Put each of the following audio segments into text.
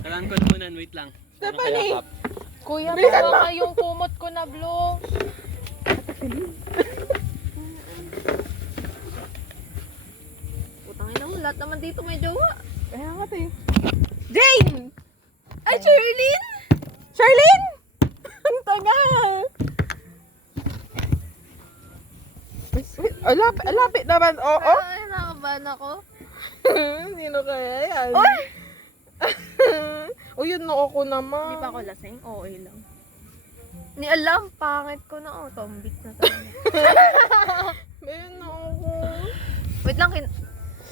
Kailangan ko lumunan, wait lang. Stephanie! Kuya, Bilisan bawa ka yung kumot ko na blue. Putang ina mo, lahat naman dito may jowa. Kaya nga to eh. Jane! Ay, Sherlyn! Charlene! Ang tagal! Lapit naman, oo. Ay, nakabahan ako. Sino kaya yan? Oy! O yun, noo ko naman. Hindi pa ako lasing, okay lang. Ni alam, pangit ko na, tombik na talaga. Ayun, noo ko. Wait lang,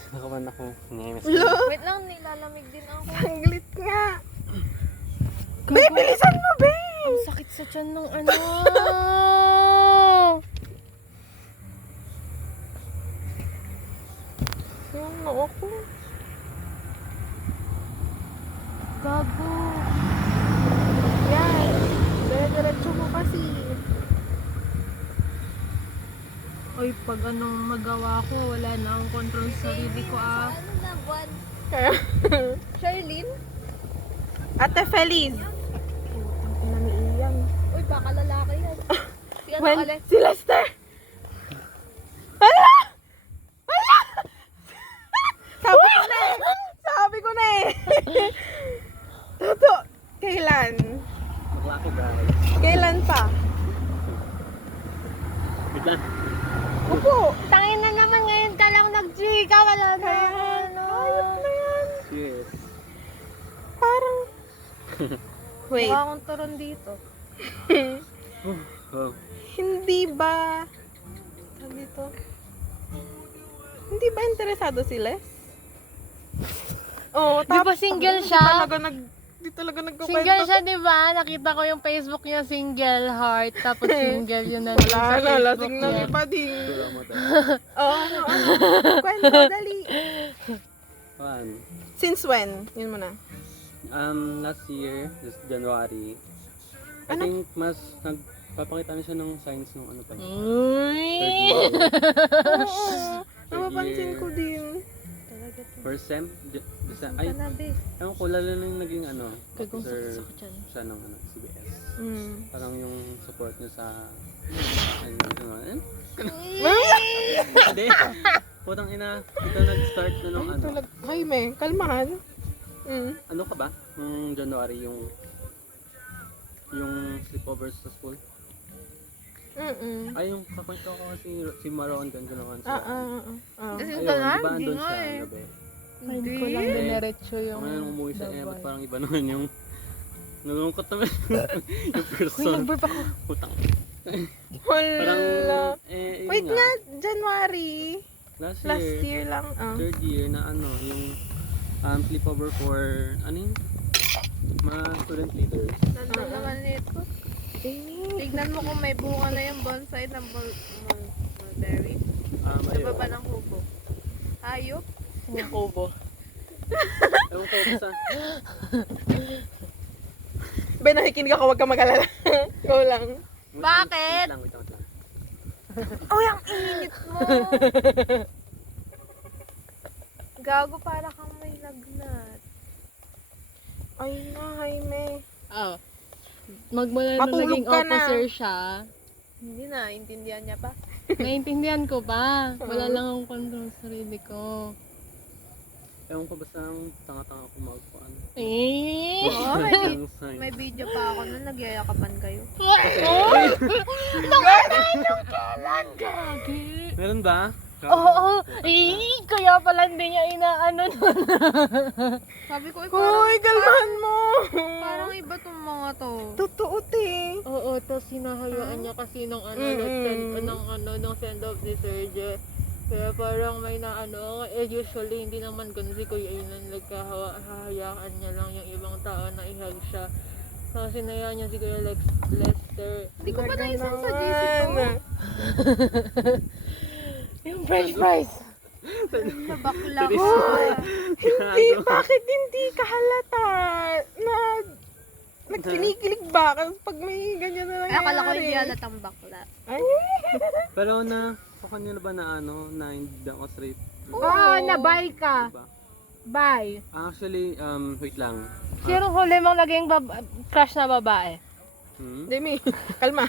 Nakaman ako. Nainis. wait lang, nilalamig din ako. Ang galit nga. Be, bilisan mo, be! Ang sakit sa tiyan ng ano. Yung noo ko. Gago. Yan. Dire-diretso mo kasi. Oy, pag anong magawa ko, wala na akong control sa sarili ko ah. Ano na, buwan? Kaya, Sherlyn? Ate Feliz. Namiiyang. Uy, baka lalaki yan. Si ano, When, Alex? si Lester. Hala! Hala! Sabi ko na eh. Sabi ko na eh. Toto. Kailan? Bakla ko, guys. Kailan pa? Wait lang. Upo. Tangin na naman ngayon ka lang nag-chika, wala na ano. Ayos na yan. Cheers. Parang... Wait. Mukha akong turon dito. Oh. Hindi ba... Tawag dito? Hindi ba interesado si Les? Oo, Di ba single siya? Di talaga nagkukwento. Single siya, di ba? Nakita ko yung Facebook niya, single heart. Tapos single yun na Wala sa na, Facebook lasing na niya. pa din. Wala mo tayo. Oo, kwento, dali. One. Since when? Yun muna. Last year, this January, I Ano? think mas nagpapakita na siya ng signs ng ano pa niya. Uy! Oo, napapansin ko din. Talaga to. First sem, ay, Kanabe. ewan ko, lalo na yung naging ano, Gagong officer sakit sa tiyan. siya ng ano, CBS. Mm. Parang yung support niya sa, hindi, putang ina, ito nag-start na nung ano, Jaime, kalmahan. ano ka ba? Nung January, yung sleepovers sa school. Ay, yung kakwento ko si Maron, ganun naman siya. Kasi Ayun, ka na, di ba hindi andun nga siya eh. yung gabi? Hindi ko lang Hindi. diniretso yung Ako nang umuwi sa dabay. ba't parang iba naman yung nalungkot naman yung Uy, person. nag-burp ako. Putang. Parang, Wala. yun Wait nga, January. Last Last year, year lang. third year na ano, yung sleepover for, ano yun? Mga student leaders. Nandun naman nito. Tignan mo kung may bunga na yung bonsai ng mulberry. Sa Ayun. baba ng kubo. Hayop. Yung kubo. Ewan ko, basta, Ben, nakikinig ako, wag ka mag-alala. Go lang. Bakit? Wait lang. Uy, ang init mo! Gago, para kang may lagnat. Ay na, Jaime. Oh. Magmula nung Matulog naging ka na. officer siya, Hindi na, intindihan niya pa. naiintindihan ko pa. Wala lang akong control sa sarili ko. Ewan ko, basta ang tanga-tanga ko magpuan. Eh! Oo, Ang sign. may video pa ako na nagyayakapan kayo. Gagi. Meron ba? Oo, kaya pala hindi niya inaano nun. Sabi ko, Hoy, kalmahan mo. parang iba tong mga to. Totoo, te. Oo, tapos hinahayaan niya kasi nung ano, ng send off ni Sir Jeff. Kaya parang may na ano, usually hindi naman ganun si Kuya Inan, nagkahahayaan niya lang yung ibang tao na ihag siya. Kasi sinayaan niya si Kuya Lester. Hindi ko pa naisang sa GC to. Yung french fries! Nabakla ko. Hindi, bakit hindi ka halata? Nagkinikilig ba? Kasi pag may ganyan na Ay, nangyayari. akala ko hindi halatang bakla. Ay, Pero sa kanyo na ba na ano, na hindi ako straight? Oo, nabay ka! Diba? Bye. Actually, wait lang. Sino huli mong naging crush na babae? Demi, kalma.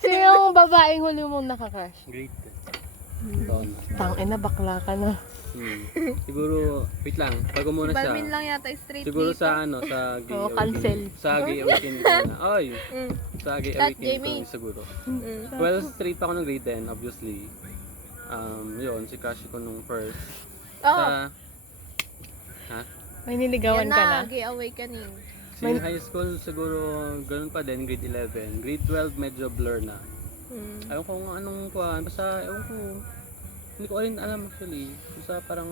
Sino yung babaeng huli mong nakakrush? Great. Doon. Tangina, bakla ka na. Siguro, wait lang. Bago muna siya. Balmin lang yata straight Siguro dito. sa sa gay Oo, cancel. Sa gay awakening ko na. Ay! Sa gay Kat, awakening Jamie. ko siguro. Well, straight pa ako ng grade 10, obviously. Yun, si crush ko nung first. Oh, Sa May niligawan yan ka na? na, gay awakening. high school siguro, ganun pa din, grade 11. Grade 12, medyo blur na. Ewan ko kung anong kuhaan. Basta, ewan ko. Hindi ko rin alam actually. Basta parang...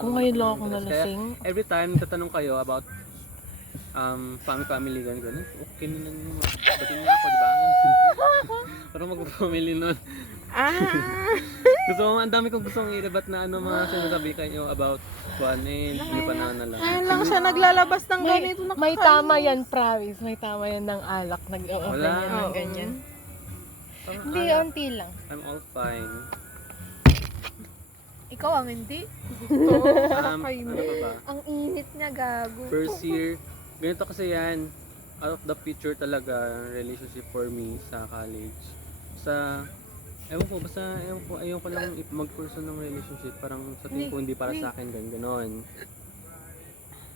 Kung ngayon lang ako nalasing. Kaya, every time tatanong kayo about family, ganun. Okay na naman. Batiin niya ako, di ba? Parang mag-family nun. Gusto ko, ang dami kong gustong i-rebat na mga sinasabi kayo about buwan hindi pa na lang. Ngayon lang siya naglalabas ng ganito. May tama yan, promise. May tama yan ng alak. Nag-open Wala. yan ng ganyan. Parang, Hindi, unti lang. I'm all fine. Ikaw ang hindi. Ano pa ba? Ang init niya, gago. First year, ganito kasi yan. Out of the picture talaga, relationship for me sa college. Ewan ko, ayaw ko lang mag-pursue ng relationship. Parang sa tingin ko hindi para sa akin, ganon.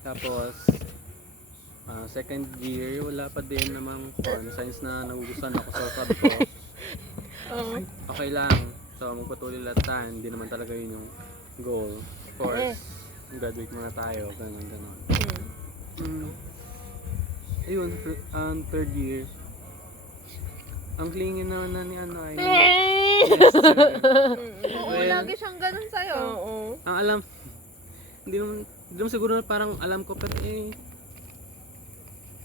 Tapos, second year, wala pa din namang signs na nagugustuhan ako. So sabi ko, okay lang. So magpatuloy lahat tayo, hindi naman talaga yun yung goal. Of course, graduate muna tayo, ganon. Ayun, third year. Ang klingin na ni ano ay... Oo, lagi siyang ganun sa'yo. Ang alam, hindi naman siguro parang alam ko, pero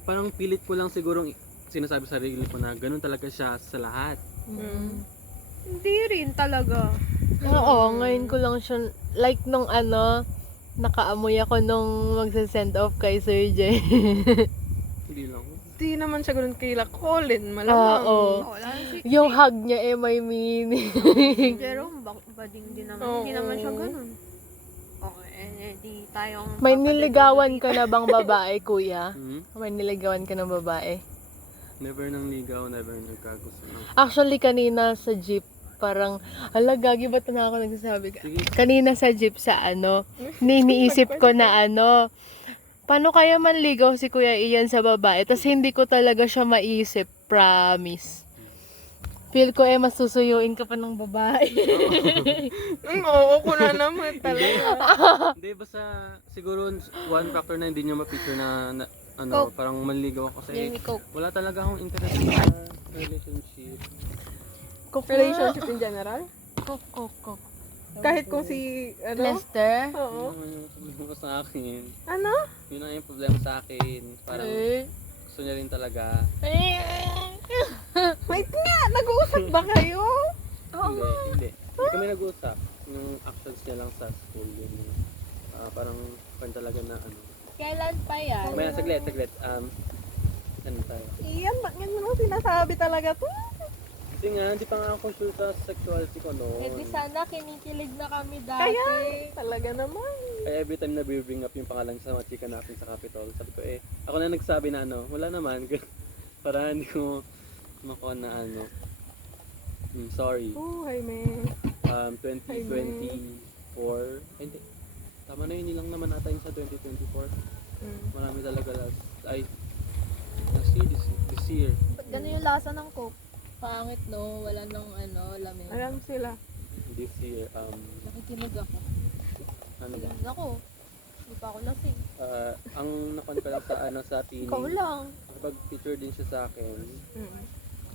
parang pilit ko lang siguro sinasabi sa sarili ko na ganun talaga siya sa lahat. Hindi rin talaga. Oo, ngayon ko lang siya, like nung nakaamoy ako nung magsa-send off kay Sir J. Hindi lang. Di naman siya ganun kila Colin, malamang. Oo. Wala si Yung hug niya may meaning. Jerome, bading din naman. Oo. Hindi naman siya ganun. Okay, di tayong... May niligawan ka na bang babae, kuya? Hmm? May niligawan ka ng babae? Never nang ligaw, never nagkagusto ng... Actually, kanina sa jeep, parang, gagi ba't na ako nagsasabi? Sige. Kanina sa jeep sa iniisip ko na paano kaya manligaw si Kuya Ian sa babae? Tapos hindi ko talaga siya maisip, promise. Feel ko masusuyuin ka pa ng babae. Oo, ko na naman talaga. Hindi, basta siguro one factor na hindi niya ma-picture na parang manligaw ako kasi wala talaga akong interest sa relationship. Relationship in general? Kok. Kahit kung si, Lester? Oo. Yun ang problema sa akin. Ano? Yun ang yung problema sa akin. Parang gusto niya rin talaga. Wait nga, nag-uusap ba kayo? Hindi. Hindi kami nag-uusap. Yung actions niya lang sa school. Yun, parang talaga na Kailan pa yan? May saglit. Ano tayo? Iyan, ba't ganyan mo sinasabi talaga to? Kasi nga, hindi pa nga ako sure sa sexuality ko noon. Eh di sana kinikilig na kami dati. Kaya, talaga naman. Kaya every time na bring up yung pangalan sa mga chika natin sa Capitol, sabi ko ako na nagsabi na wala naman. Para hindi ko makuha na sorry. Buhay, man. 2024, hindi. Tama na yun, lang naman ata yung sa 2024. Marami talaga last year, this year. Ba't gano'n yung lasa ng coke? Pangit no, wala nang lamin. Alam sila. This year, Nakikinig ako. ano ba? Ako, hindi pa ako lasing. Ang nakon ko lang sa tini. Ikaw lang. Nakapag-picture din siya sa akin.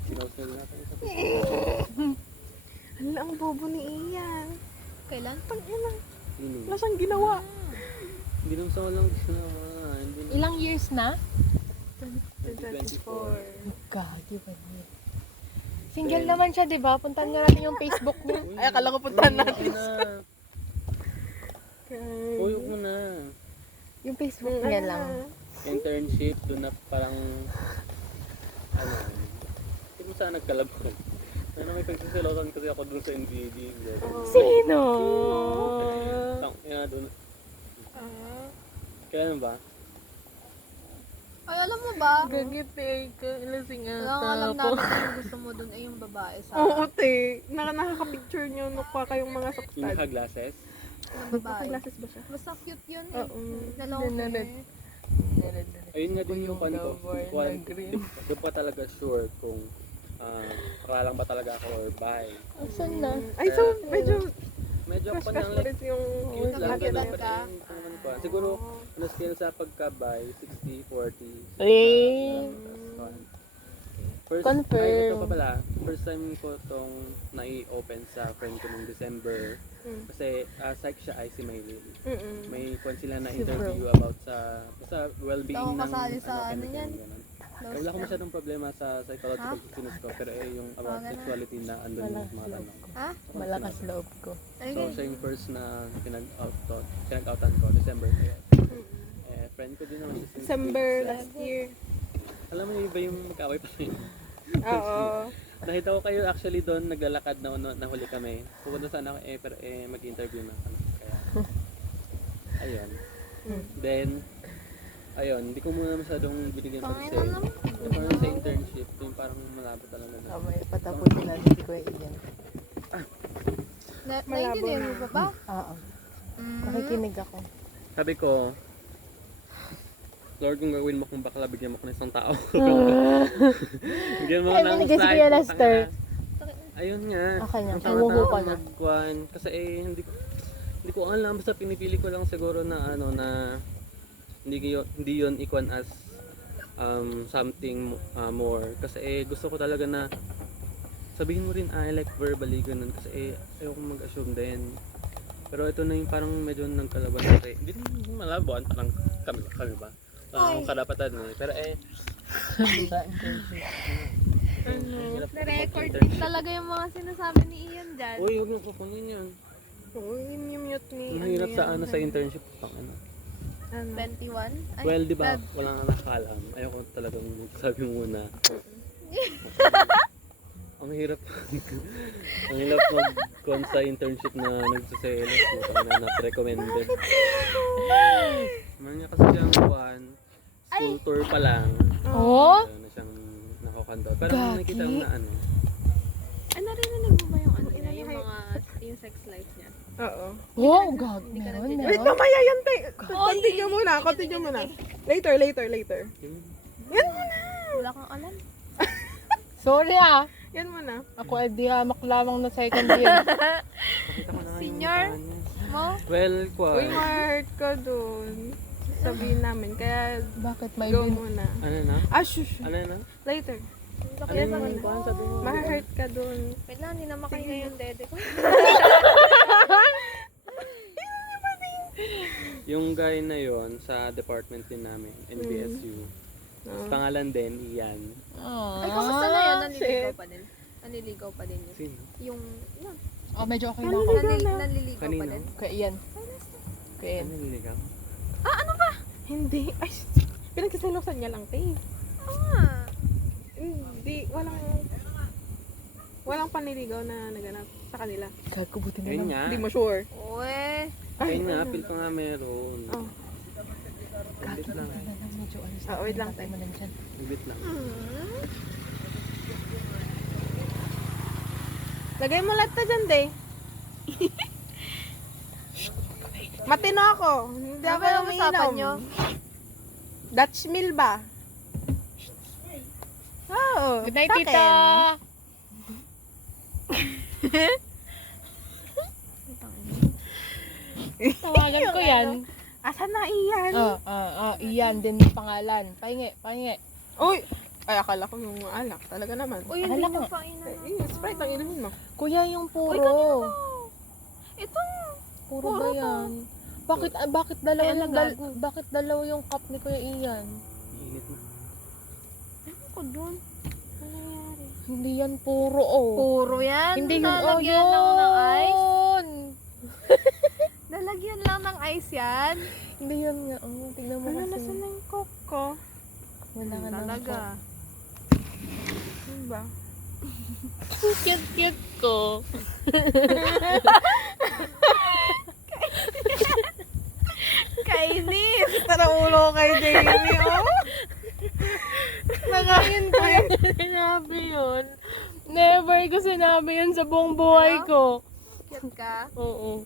Sinost na natin sa Hala, ang bobo ni Ian. Kailan? tini. Wala siyang ginawa. Hindi naman sa walang ginawa. Ilang years na? 2024. Gagi ba niya? Single naman siya, di ba? Puntahan nga natin yung Facebook niya. Ay, akala ko puntahan natin. Uy, ko na. Yung Facebook niya lang. Internship, doon na parang hindi mo sana nagkalabag. May pagsiselosan kasi ako doon sa NBD. Sino? Doon. Kailan ba? Ay, alam mo ba? Gagipay ka. Lasing Wala kang alam ata ako. namin yung gusto mo dun ay yung babae sa Oo, te. Nakaka-picture nyo. Nukwa kayong mga Yung suktad. naka-glasses? na babae. Naka-glasses ba siya? Basta cute yun eh. Oo. Lalaki. Ayun nga din yung kwan ko. Kwan, di pa talaga sure kung lang ba talaga ako or bi. Asan na? Ay, so medyo Medyo crush kwan crush lang, pa like, rin yung... cute lang, Nakakita ganun pa ka? rin. Kung kwan. Siguro, on a scale sa pagka-bi, 60-40. Eh. First, Confirm. Ay, ito pa pala. First time ko itong nai-open sa friend ko nung December. Kasi psych siya ay si Maylin. May kwan sila na interview about sa well-being Ako ng kasali sa ano chemical, yan. ganun. Wala ko masyadong problema sa psychological fitness ko, pero yung about sexuality na andun yung mga tanong. Ha? Malakas loob ko. So siya yung first na pinag-outan ko, December na yun. Friend ko din naman siya since December grade last year. Alam mo yung iba yung magkaway pa rin. Oo. Nakita ko kayo actually doon, naglalakad na nahuli kami. Pupunta sana ako pero mag-interview na kami. Kaya, ayun. Then, ayun, hindi ko muna masyadong binigyan pa kasi. Parang sa internship, yung parang malabo talaga na. May patapusin natin si Kuya Ian. Naiintindihan mo pa ba? Oo. Nakikinig ako. Sabi ko, Lord, kung gawin mo kung bakla, bigyan mo ko ng isang tao. Bigyan mo ko Ay, ng binigay si slide, Kuya Lester. tangina. Ayun nga. Okay na, Ang tama humuhu na ka na. nagkuhan. Kasi hindi ko alam. Basta pinipili ko lang siguro na hindi yun ikuan as something more. Kasi gusto ko talaga na sabihin mo rin, I like verbally ganun. Kasi ayoko mag-assume din. Pero ito na yung parang medyo nagkalaban natin. Hindi naman malaban, parang kami ba? Kadapatan eh. Pero Na-record din talaga yung mga sinasabi ni Ian dyan. uy, huwag mo kukunin yun. Oo, yun yung mute ni... Ang hirap sa internship pang ano. 21? Ay, Well, di ba, walang nakakalam. Ayoko talagang sabi muna. Ang hirap mag-con sa internship na nagsiselos na not recommended. Mga kasi siyang school tour pa lang. Oh? Na siyang nakakandot. Pero nakikita mo na ano. narinig mo ba yung ano niya? Yung sex life niya? Oo. Wow, gag. Hindi ka Meron, nagtitigil. Wait, meron. mamaya yan, te. Continue muna. Later. Yan muna. Wala kang alam. Sorry ah. Yan muna. Ako ay di hamak lamang na second year. Nakita ko na nga yung Senior? mukha niya. Mo? Well, Uy, ma-hurt ka dun. Sabihin namin. Kaya, Bakit may go bin? muna. ano na? Shush. Ano na? Later. Ano yung kuhan? Sabi mo. Ma-hurt ka dun. Wait lang, hindi na makahinga yung dede ko. Yung guy na yon sa department din namin, NBSU. Pangalan din, Ian. Ay, kamusta na yun? Nanliligaw shit. pa din. Nanliligaw pa din yun. Sino? Yung, Oh, medyo okay na ako. nanliligaw pa Kanino? din. Kuya Ian. Kuya Ian. Ano niligaw? Hindi. Ay, pinagkasilosan niya lang, te. Ah, Hindi, walang panliligaw na naganap sa kanila. Gagkubutin na Ayun lang. nga. Hindi mo sure. uwe. Ayun nga, feel ko nga meron. Oh. Bit lang. Medyo ayos. Wait lang, Patay mo lang dyan. Bit lang. Lagay mo lahat na dyan, te. Matino ako. Hindi Ano ako ba yung usapan nyo? umiinom. Dutch mill ba? Oo. Good night, sa tita! akin. Tawagan ko yan. Asan na iyan? Iyan din pangalan. Pahingi. Uy! Ay, akala ko yung alak. Talaga naman. Uy, Akala hindi ko. nyo pa ina. Eh, Sprite ang inumin mo. Kuya, yung puro. Uy, kanina mo. Ito. Puro ba yan? Bakit dalawa Kaya yung nagago. bakit dalawa yung cup ni Kuya Ian? Init na. Ano ko dun? Ano nangyari? Hindi yan puro oh. Puro yan. Hindi yun Lalagyan lang ng ice. yun. Lalagyan lang ng ice yan. Hindi yan nga. Oh, tignan mo Ano, kasi. nasa na yung coke ko? Wala ka nang Talaga. Ano ba? Cute ko. Nakakainis. Tara ulo kay Jamie, oh. Ngayon ko yun sinabi yun. Never ko sinabi yun sa buong buhay ko. Cute ka. Oo.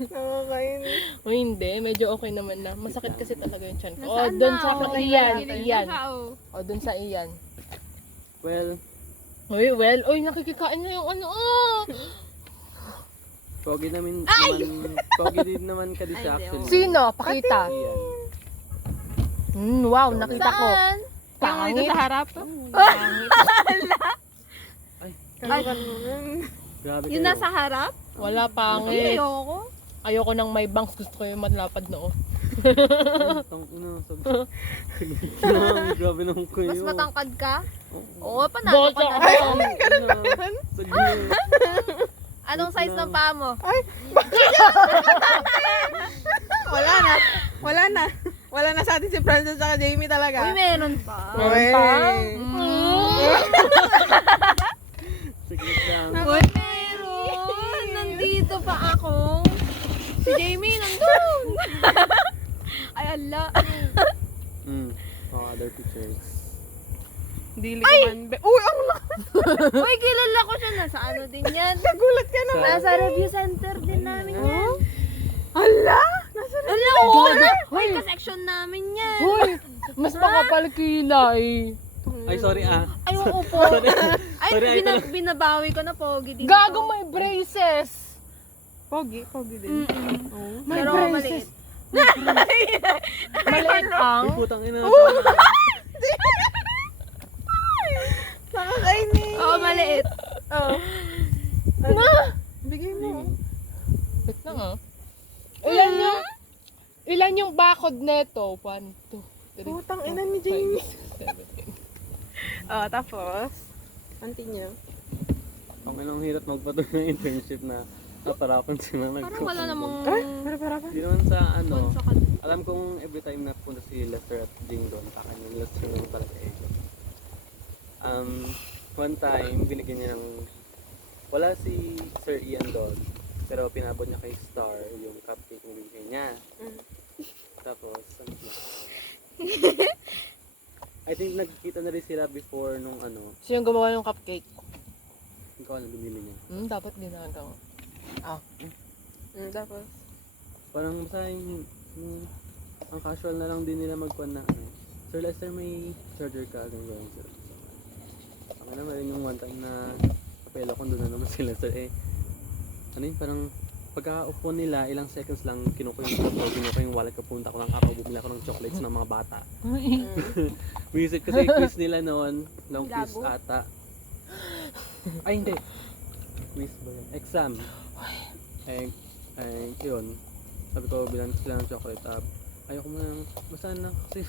Nakakainis. O hindi, medyo okay naman na. Masakit kasi talaga yung chan ko. Oh, Nasaan doon na? sa Oh, iyan. nakikinig Iyan. na ka, oh. O, doon sa iyan. Well, Uy, nakikikain na yung ano, pogi din naman ka di siya Ay, actually. Sino? Pakita. Iyan. Wow, nakita ko. Saan? Yung ito sa harap. Pangit. Grabe Yung kayo. nasa harap? Wala Ay, pangit. ayoko. Ayoko nang may bangs. Gusto ko yung malapad noo. Tang ina, grabe naman kayo. Mas matangkad ka? Oo, panalo Boto ka ako. na. Sige. Anong size ng paa mo? Wala na. Wala na. Wala na sa atin si Francis at Jamie talaga. Uy, meron pa. Meron pa? Sige lang. Uy, meron. Nandito pa ako. Si Jamie nandun. Ay, ala. Other pictures. Dili ka man. Uy, ang lakas. Uy, kilala ko siya. Nasa ano din yan. Nagulat ka na. Nasa review center din namin yan. Hala! Nasa Ala, oo na. Uy, ka-section namin yan. Hoy, mas makapal kilay. Ay, sorry ah. Ay, oo po. Ay, Sorry, ay, binabawi ko na pogi dito. Gago, may braces. Pogi din. May Pero braces. maliit. Maliit ang. Ay, putang ina. Nakakainis. Oo, maliit. Oh. Na! Bigay mo. Wait lang ah. Ilan yung bakod neto? 1, 2, 3. Putang ina ni Jamie. Oh, tapos, continue. Ang inang hirap magpatuloy ng internship na naparapan sila Parang wala namang Para. Hindi naman sa ano, sa kanila. alam kong every time na punta si Lester at Jing doon, takan yung Lester yung talaga ego. One time, binigyan niya ng, wala si Sir Ian doon, pero pinabot niya kay Star yung cupcake na binigyan niya. Tapos, ano ba? I think nagkita na rin sila before nung ano, Sino yung gumawa ng cupcake? hindi ko alam binili niya. Dapat ginagawa. Tapos, Parang basta ang casual na lang din nila magkuhan na ano. Sir Lester, may charger ka, ganyan sir. Ako naman rin yung one time na kapela ko doon na naman si Lester ano yun, parang pagka-upo nila, ilang seconds lang kinukuha yung wallet ko, punta ko ng araw, bumili ako ng chocolates ng mga bata. Visit kasi quiz nila noon, long quiz Gago. ata. Ay hindi. Quiz ba yun? Exam. Yun. Sabi ko, bilang sila ng chocolate up. Ayoko mo na, basta na, kasi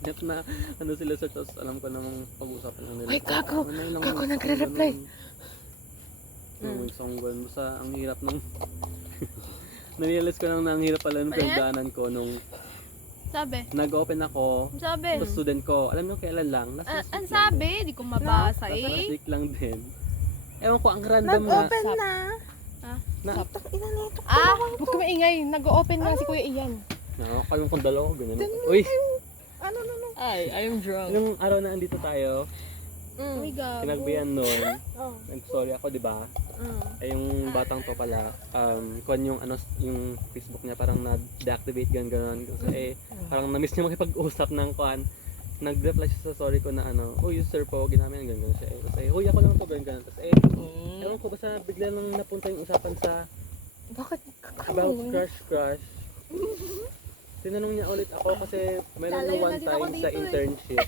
net na, ano sila sa tapos alam ko namang pag-usapan lang nila. Ay, gago! Ano lang, Gago, nagre-reply. Isang buwan, basta ang hirap nung, narealize ko lang na ang hirap pala ng pinagdaanan ko nung Sabi. nag-open ako Sabi. sa student ko. Alam niyo kailan lang? Ang sabi, di ko mabasa Last eh. week lang din. Ewan ko, ang random na. nag-open na. Na, Ina nito. Ah, Huwag ka maingay. Nag-open nga si Kuya Ian. nakakayong kong dalawa, ganyan. Uy, Ano. Ay, I'm drunk. yung araw na andito tayo, uy, gago. pinagbihan nun, Oh. nag-sorry ako, di ba? Ay yung batang to pala, kuhan yung ano, yung Facebook niya parang na-deactivate ganun. Kasi parang na-miss niya makipag-usap ng kuhan. Nag-reply siya sa sorry ko na ano, uy, sir po, ginamit ganun siya. Kasi, uy, ako lang po ganun. Tapos ewan ko, basta bigla nang napunta yung usapan sa Bakit? about crush. Tinanong niya ulit ako kasi mayroon Lalayo yung na one din ako time sa dito eh. internship.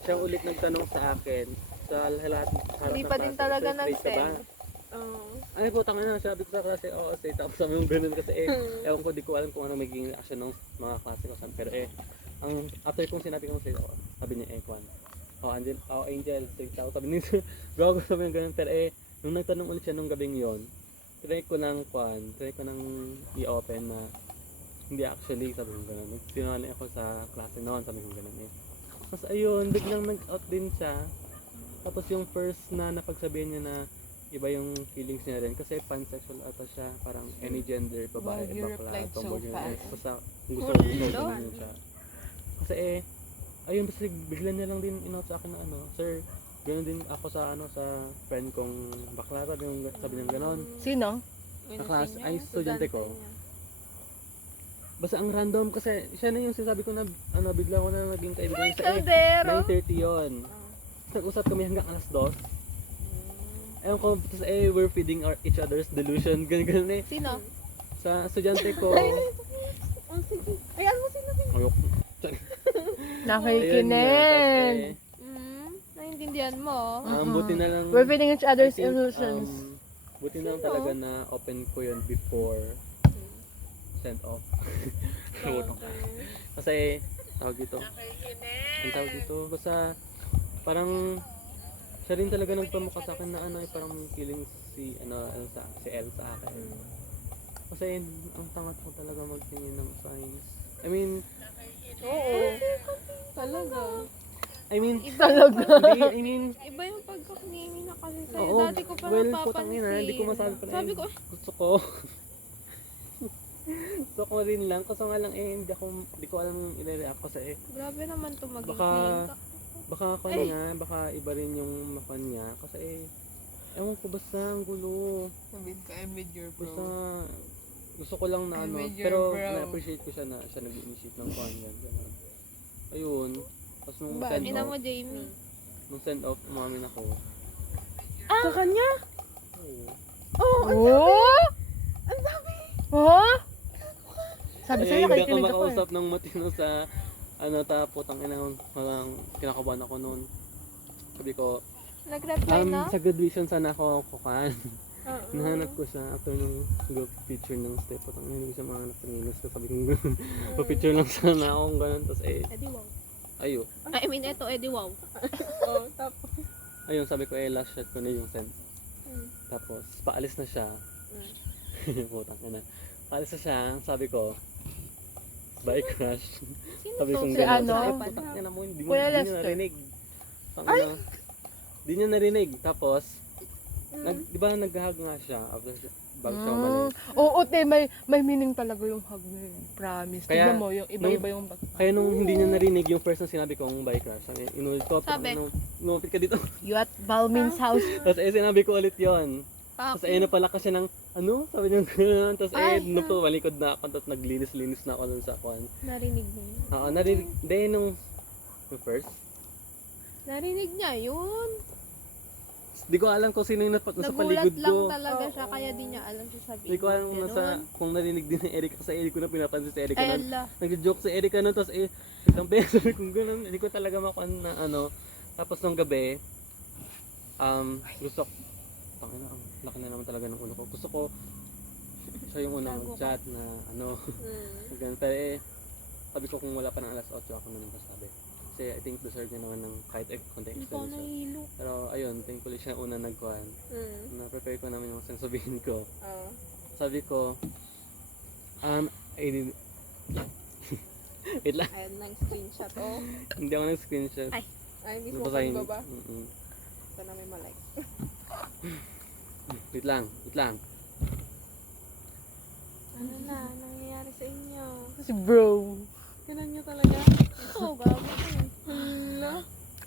Siya ulit nagtanong sa akin sa lahat harap Hindi ng pa din klase, talaga "Sir, straight ka ba?" nag-send. Ay po, tanga na, sabi ko sa klase, oo, say, tapos sabi yung ganun kasi ewan ko, di ko alam kung ano magiging reaction ng mga klase ko. Pero ang after kong sinabi kong say, sabi niya, Kwan, Angel, say, tao, sabi niya, gago, sabi niya ganun, pero nung nagtanong ulit siya nung gabing yon, try ko nang i-open na, hindi actually, sabi ko ganun, sinungaling ako sa klase noon, sabi ko ganun Tapos ayun, biglang nag-out din siya, tapos yung first na napagsabihan niya na, iba yung feelings niya rin kasi pansexual ata siya, parang any gender, babae, Wow, you bakla, replied so tomboy, ganyan. fast. Basta kung gusto ko ganyan siya. Kasi ayun, basta bigla niya lang din inout sa akin na ano, sir, gano'n din ako sa ano sa friend kong bakla, sabi niya gano'n. Sino? Kaklas, ay estudyante ko. Basta ang random kasi siya na yung sinasabi ko na ano, bigla ko na naging kaibigan sa Kaldero. 9:30 yun. Nag-usap kami hanggang alas 2. Ewan ko, tapos we're feeding each other's delusion, ganun eh. Sino? Sa estudyante ko, Ayan mo sino. ayok. Nakikinig. Naintindihan mo. Buti na lang, We're feeding each other's I think, illusions. buti na lang talaga na open ko yun before send off. Kasi, tawag dito. Ang tawag dito, basta, parang, siya rin talaga nagpamukha sa akin na ano, parang may feeling si Elle sa akin. Kasi, ang tangat ko talaga magtingin ng signs. I mean, Talaga. Talaga. Iba yung pagkakinimi na kasi sa'yo. oo, Dati ko pa well, napapansin. putang ina, hindi ko masabi pa Sabi ko, gusto ko. Gusto ko rin lang, kasi nga lang hindi ko alam yung i-react ko sa grabe naman to maging baka ako niya, baka iba rin yung makan niya, kasi ewan ko basta ang gulo. Sabihin ko, I'm with your Basta, gusto ko lang na I'm ano, with your pero bro. na-appreciate ko siya na siya nag-initiate ng kanya, gano'n. Ayun, tapos nung Ba, send ina off, mo, Jamie. nung send off, umamin ako. Sa kanya? Oo. Oh! Ang dami! Oh! Sabi Ay, sa'yo, hindi ako nakikinig ako eh. makausap ng matino sa putang ina, parang kinakabahan ako noon. Sabi ko, Nag-reply na? sa graduation sana ako kukan. Oo. Nahanap ko siya after nung group picture ng step. Putang ina, hindi siya mga nakanilos ko. Sabi ko, pa-picture lang sana akong ganun. Tapos Edi wow. ayo. I mean, eto, edi wow. Tapos. Ayun, sabi ko, last shot ko na yung send. Tapos, paalis na siya. Putang ina. Paalis na siya, sabi ko, bye crush. Sabi ko, Si gano'n. ano? Tapos, putang ina mo, hindi Kuya niya Lester. narinig. Ay! Hindi niya narinig. Tapos, di ba naghahag nga siya after bago siya umalis. Oo, te, may meaning talaga yung hug na yun. Promise. Kaya, Tignan mo, yung iba-iba yung Kaya nung hindi niya narinig yung first na sinabi kong bye crush, inulit ko, Sabi? lumapit ka dito. You at Balmin's house. Tapos sinabi ko ulit yon. Tapos Paki. napala kasi ng, sabi niya gano'n. Tapos Ay, nung malikod na ako, tapos naglinis-linis na ako dun sa kwan. Narinig mo yun. Oo, narinig, then nung first, Narinig niya yun. di ko alam kung sino yung nasa Nagulat paligid lang ko. talaga siya, kaya di niya alam sasabihin. Hindi ko alam kung Ganun. kung narinig din ni Eric, kasi hindi ko na pinapansin si Eric Ay, nun. ala. Nag-joke si Eric nun, tapos isang beses sabi kong gano'n, hindi ko talaga makuha na ano. Tapos nung gabi, gusto ko, tangina, ang laki na naman talaga ng ulo ko. Gusto ko, siya yung unang chat na ano, ganun. Pero sabi ko kung wala pa ng alas 8, ako na nang sabi. Kasi I think deserve niya naman ng kahit konti Hindi ko explanation. nahilo. Pero ayun, thankfully siya una nagkuhan. Na-prepare ko naman yung sasabihin ko. Sabi ko, I did, wait lang, Ayan, nag-screenshot. Oh. hindi ako nag-screenshot. Ay. Ay, Nabasahin. ba? Mm-mm. Sana may malike. Wait lang. Ano na, nangyayari sa inyo? Si bro. Kailan niya talaga? Oo, gago ko eh. Hala.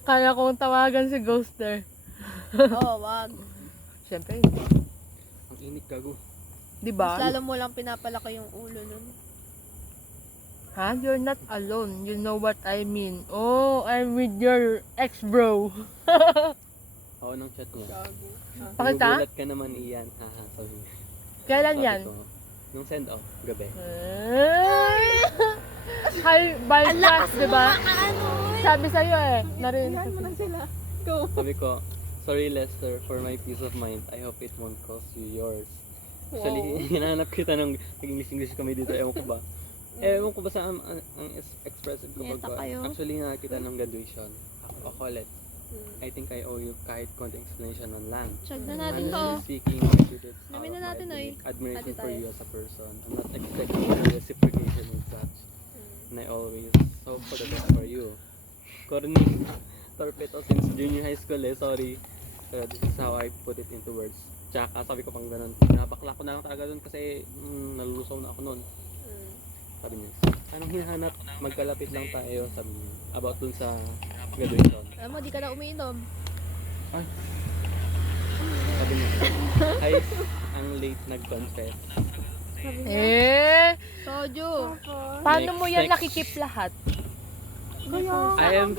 Kaya kong tawagan si Ghoster. Oo, wag. Siyempre, Ang init gago. di ba? Mas lalo mo lang pinapalaki yung ulo nun. Ha? You're not alone. You know what I mean. Oh, I'm with your ex-bro. Oo, nung chat niya. Pakita? Nagugulat ka naman iyan. Haha, sabi niya. Kailan Sabi yan? ko, nung send off, gabi. Hi, bypass, di ba? Ano? Sabi sa'yo eh. Narinig ko. sila. Sabi ko, sorry Lester, for my peace of mind, I hope it won't cost you yours. Actually, hinahanap kita nung nag-English kami dito, ewan ko ba? Ewan ko ba sa ang expressive ko Neta ba? kayo. Actually, nakakita ng graduation. Ako ulit. I think I owe you kahit konting explanation on lang. Check na natin to. Honestly speaking, I did it out Namin of na my natin, oy. admiration Ate for tayo. you as a person. I'm not expecting any reciprocation and such. And I always hope for the best for you. Corny. Torpedo since junior high school sorry. Pero this is how I put it into words. Tsaka sabi ko pang ganun, nabakla ko na lang talaga dun kasi nalulusaw na ako nun. Sabi niya, anong hinahanap? Magkalapit lang tayo, sabi niya. About dun sa graduation. Alam mo, di ka na umiinom. Sabi niya, ay, ang late nag-confess. Soju. Paano mo yan Next. nakikip lahat? I am,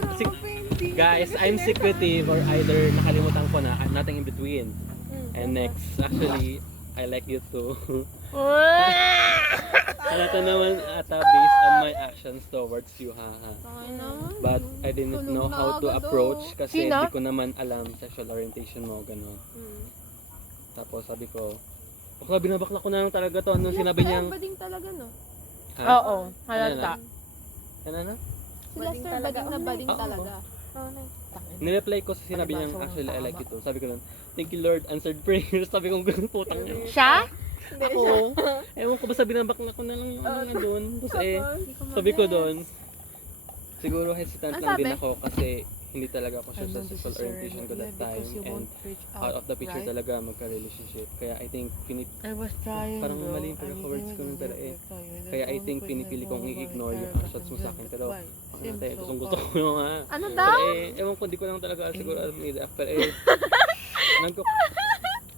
guys, I'm secretive or either nakalimutan ko na, I'm nothing in between. And next, actually, I like you too. Halata naman ata based on my actions towards you, haha. But I didn't know how to approach kasi Sino? hindi ko naman alam sexual orientation mo, ganun. Tapos sabi ko, okay, binabakla ko na lang talaga to. Nung sinabi niyang, Bading talaga, no? ha? Oo, halata. Ano? Si Lester, bading na bading Oo. talaga. Nireply ko sa sinabi niyang, actually, I like you too. Sabi ko lang, thank you Lord, answered prayers. Sabi ko, ganun putang niya. Siya? Ako, ewan ko ba sa binabakla ko na lang yung ano na doon. Kasi, sabi ko doon, siguro hesitant lang din ako kasi hindi talaga ako sure sa sexual orientation ko that time. And out of the picture talaga magka-relationship. Kaya I think, I was trying, parang bro. mali yung pagka-words ko nun pero eh. Kaya I think pinipili kong i-ignore yung actions mo sa akin. Pero, ano tayo, gusto ko yung nga. Ano Pero daw? eh, ewan ko, di ko lang talaga siguro alam nila. Pero eh,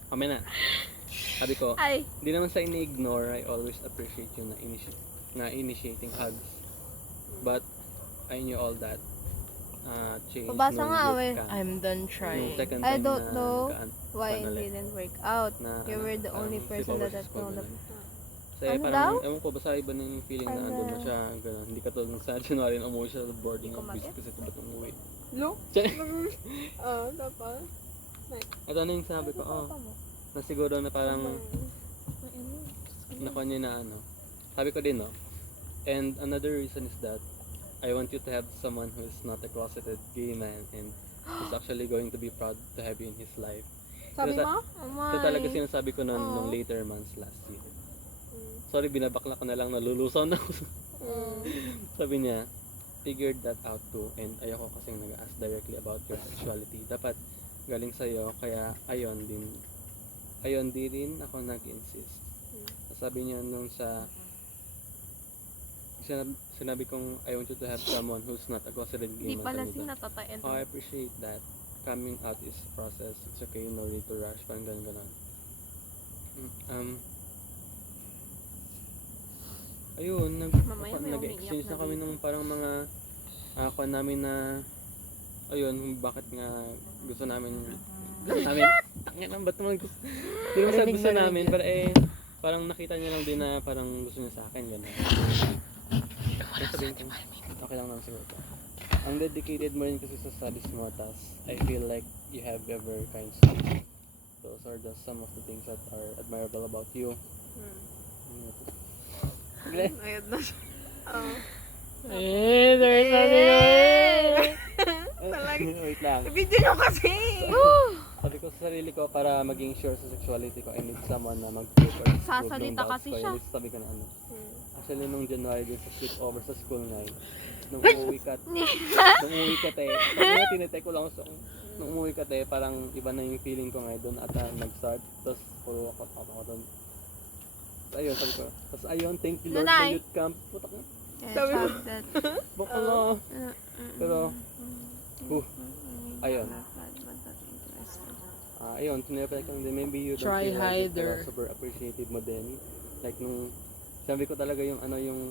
kami na. Sabi ko, Ay, hindi naman sa ini-ignore, I always appreciate you na initiating hugs. But, I knew all that. Change Pabasa nung nga, group we. ka. I'm done Nung trying. second I time don't na know why it ulit. didn't work out. Na, You were the only person that I told them. them. Kasi Ano parang, daw? ewan ko, basta iba na yung feeling na Ano? andun na siya, gano'n. Hindi ka tulad ng sa January na umuwi siya sa boarding Hindi ko of mag-get. business kasi ba't umuwi. No? Siya- Tapos? At ano yung sabi ko, na siguro na parang, nakuha niya na ano. Sabi ko din, no? And another reason is that, I want you to have someone who is not a closeted gay man and is actually going to be proud to have you in his life. Sabi Ito mo? Oh Ito talaga my. sinasabi ko nun, nung later months last year. Sorry, binabakla ko na lang, nalulusaw na ako. Sabi niya, figured that out too and ayoko kasing nag-ask directly about your sexuality. Dapat galing sa'yo, kaya ayon di rin ako nag-insist. Sabi niya nung sa sinabi kong I want you to have someone who's not a closeted gay Di man. pala sabi si niya, natatayan. "Oh, I appreciate that. Coming out is a process. It's okay, no need to rush." Parang ganun. Ayun, Mamaya may nag-exchange umiiyak na na kami dito. ng parang mga kuha namin na ayun, bakit nga gusto namin tangin ang ba't naman gusto hindi naman sa gusto namin pero eh parang nakita niya lang din na parang gusto niya sa akin gano'n. Ano sabihin ko? Okay lang naman siguro ito. Ang dedicated mo rin kasi sa studies mo, tas I feel like you have ever kind soul. Those are some of the things that are admirable about you. Ayun na siya. There's nothing. Wait lang. Video nyo kasi! Sabi ko sa sarili ko para maging sure sa sexuality ko, I need someone na mag-prove or disprove Sasalita ng doubts kasi ko. siya. At least sabi ko na ano. Actually, nung January din sa sleepover sa school night, nung umuwi ka te, sabi tinetake ko lang so, nung umuwi ka te, parang iba na yung feeling ko ngayon doon at nag-start. Tapos puro ako doon. Tapos ayun, sabi ko. Tapos ayun, thank you Lord Nanay. sa youth camp. Putak na. Sabi mo. Baka na. Pero, ayun. Ayun, tinireply ko lang din. Maybe you don't Try feel like it, hider. pero super appreciative mo din. Like nung, sabi ko talaga yung ano yung,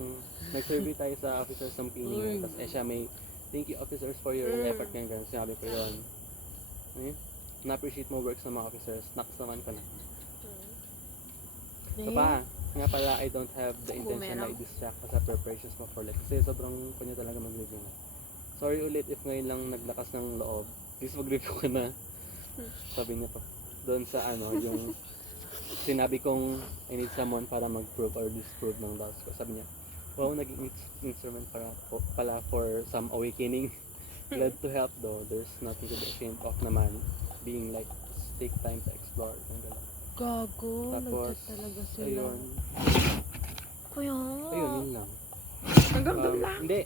nag-survey tayo sa officers ng PNI. Tapos siya may, thank you officers for your effort ngayon. Ganun, sinabi ko yun. Ayun, na-appreciate mo works ng mga officers. Naks naman ko na. So pa, nga pala, I don't have the intention na i-distract ka sa preparations mo for life. Kasi sobrang kanya talaga mag-review mo. Sorry ulit if ngayon lang naglakas ng loob. Please mag-review ka na. Sabi niya pa. Doon sa ano, yung sinabi kong I need someone para mag-prove or disprove ng doubts ko. Sabi niya, wow, naging instrument pala for some awakening. Glad to help though. There's nothing to be ashamed of naman. Being like, take time to explore. Gago, Tapos, nagchat talaga sila. ayun. Kuya. Ayun, yun lang. Hanggang doon lang. Hindi.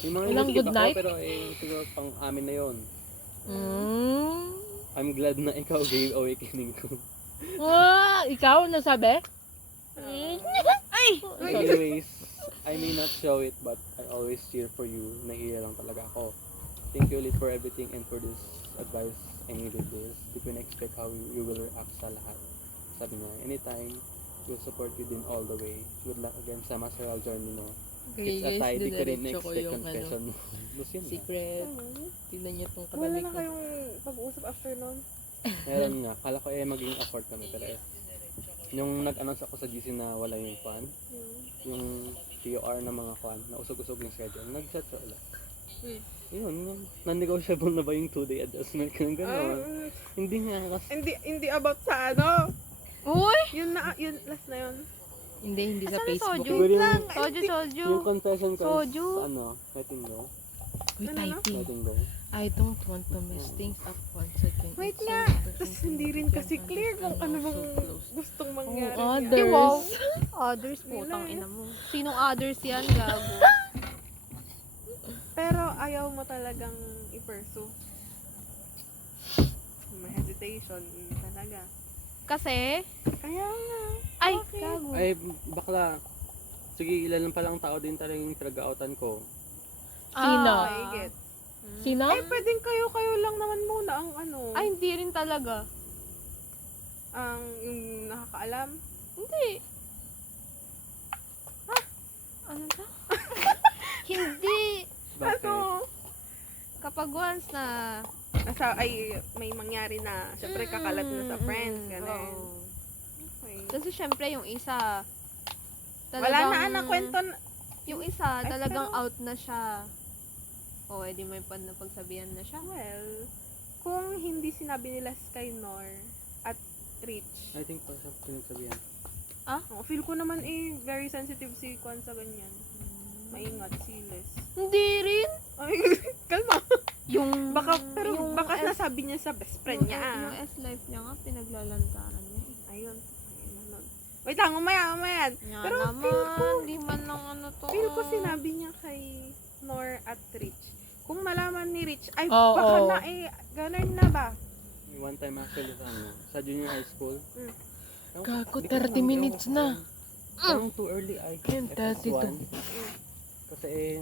Yung mga Walang nag-skip good ako, night? pero siguro pang amin na yun. I'm glad na ikaw gave awakening ko. Ikaw, nasabi? Anyways, I may not show it but I always cheer for you. Nahiya lang talaga ako. Thank you ulit for everything and for this advice. I needed this. Di ko na-expect how you will react sa lahat. Sabi niya, anytime, we'll support you din all the way. Good luck again sa masteral journey mo. It's a tie, di ko rin didiretso ko na-expect yung confession mo. Bus yun na. secret. Tignan niyo tong Wala kalamig na ko. kayong pag-uusap after nun. Meron nga. Kala ko maging afford kami pero yung nag-announce ako sa GC na wala yung fan, yung POR na mga fan, na usog-usog yung schedule, nag-chat siya ulit. Yun, non-negotiable na ba yung 2-day adjustment ka ng gano'n? Hindi nga kasi. Hindi about sa ano. Uy! Yun last na yun. Hindi sa Asan na Facebook. soju? Siguro yung, Soju. yung confession ko Soju. is, letting go. Uy, typing. Letting go. I don't want to mess things up once again. Wait It's nga. so Tapos important hindi to rin be kasi clear kung ano bang so close. gustong Oh, mangyari. others. Wow. Others, putang ina mo. Sinong others yan, gago? Pero ayaw mo talagang i-pursue. May hesitation talaga. Kasi, Kaya nga. ay, Okay. gago. Ay, bakla. Sige, ilan pa lang tao din talaga yung pinag-outan ko. Sino? Okay, get. Sino? Ay, pwedeng kayo lang naman muna ang ano. Ay, hindi rin talaga. Ang yung nakakaalam. Hindi. Ano to? Hindi. Bakit? Ano? Kapag once na... May mangyari na. Siyempre, kakalat na sa friends. Ganun. Oo. Okay. Kasi syempre yung isa... Wala na, anak. Kwento na. Yung isa, Ay, talagang pero- out na siya. O, edi may napagsabihan na siya. Well, kung hindi sinabi nila Skynor at Rich, I think pa sa pinagsabihan. feel ko naman very sensitive si Kwan sa ganyan. Maingat si Les. Hindi rin. Ay, kalma. Yung... Baka S- nasabi niya sa best friend yung, niya. yung S-Life niya nga, pinaglalantaran niya eh. Ayun. Wait lang, umaya. Nga Pero naman, feel ko- di man lang ano to. Feel ko sinabi niya kay Nor at Rich. Kung malaman ni Rich, ay Oo. baka na ganun na ba? One time actually sa junior high school. Gago, Di ko 30 alam, minutes ewan ko na. kung- Parang too early ay. Yun, 32. Kasi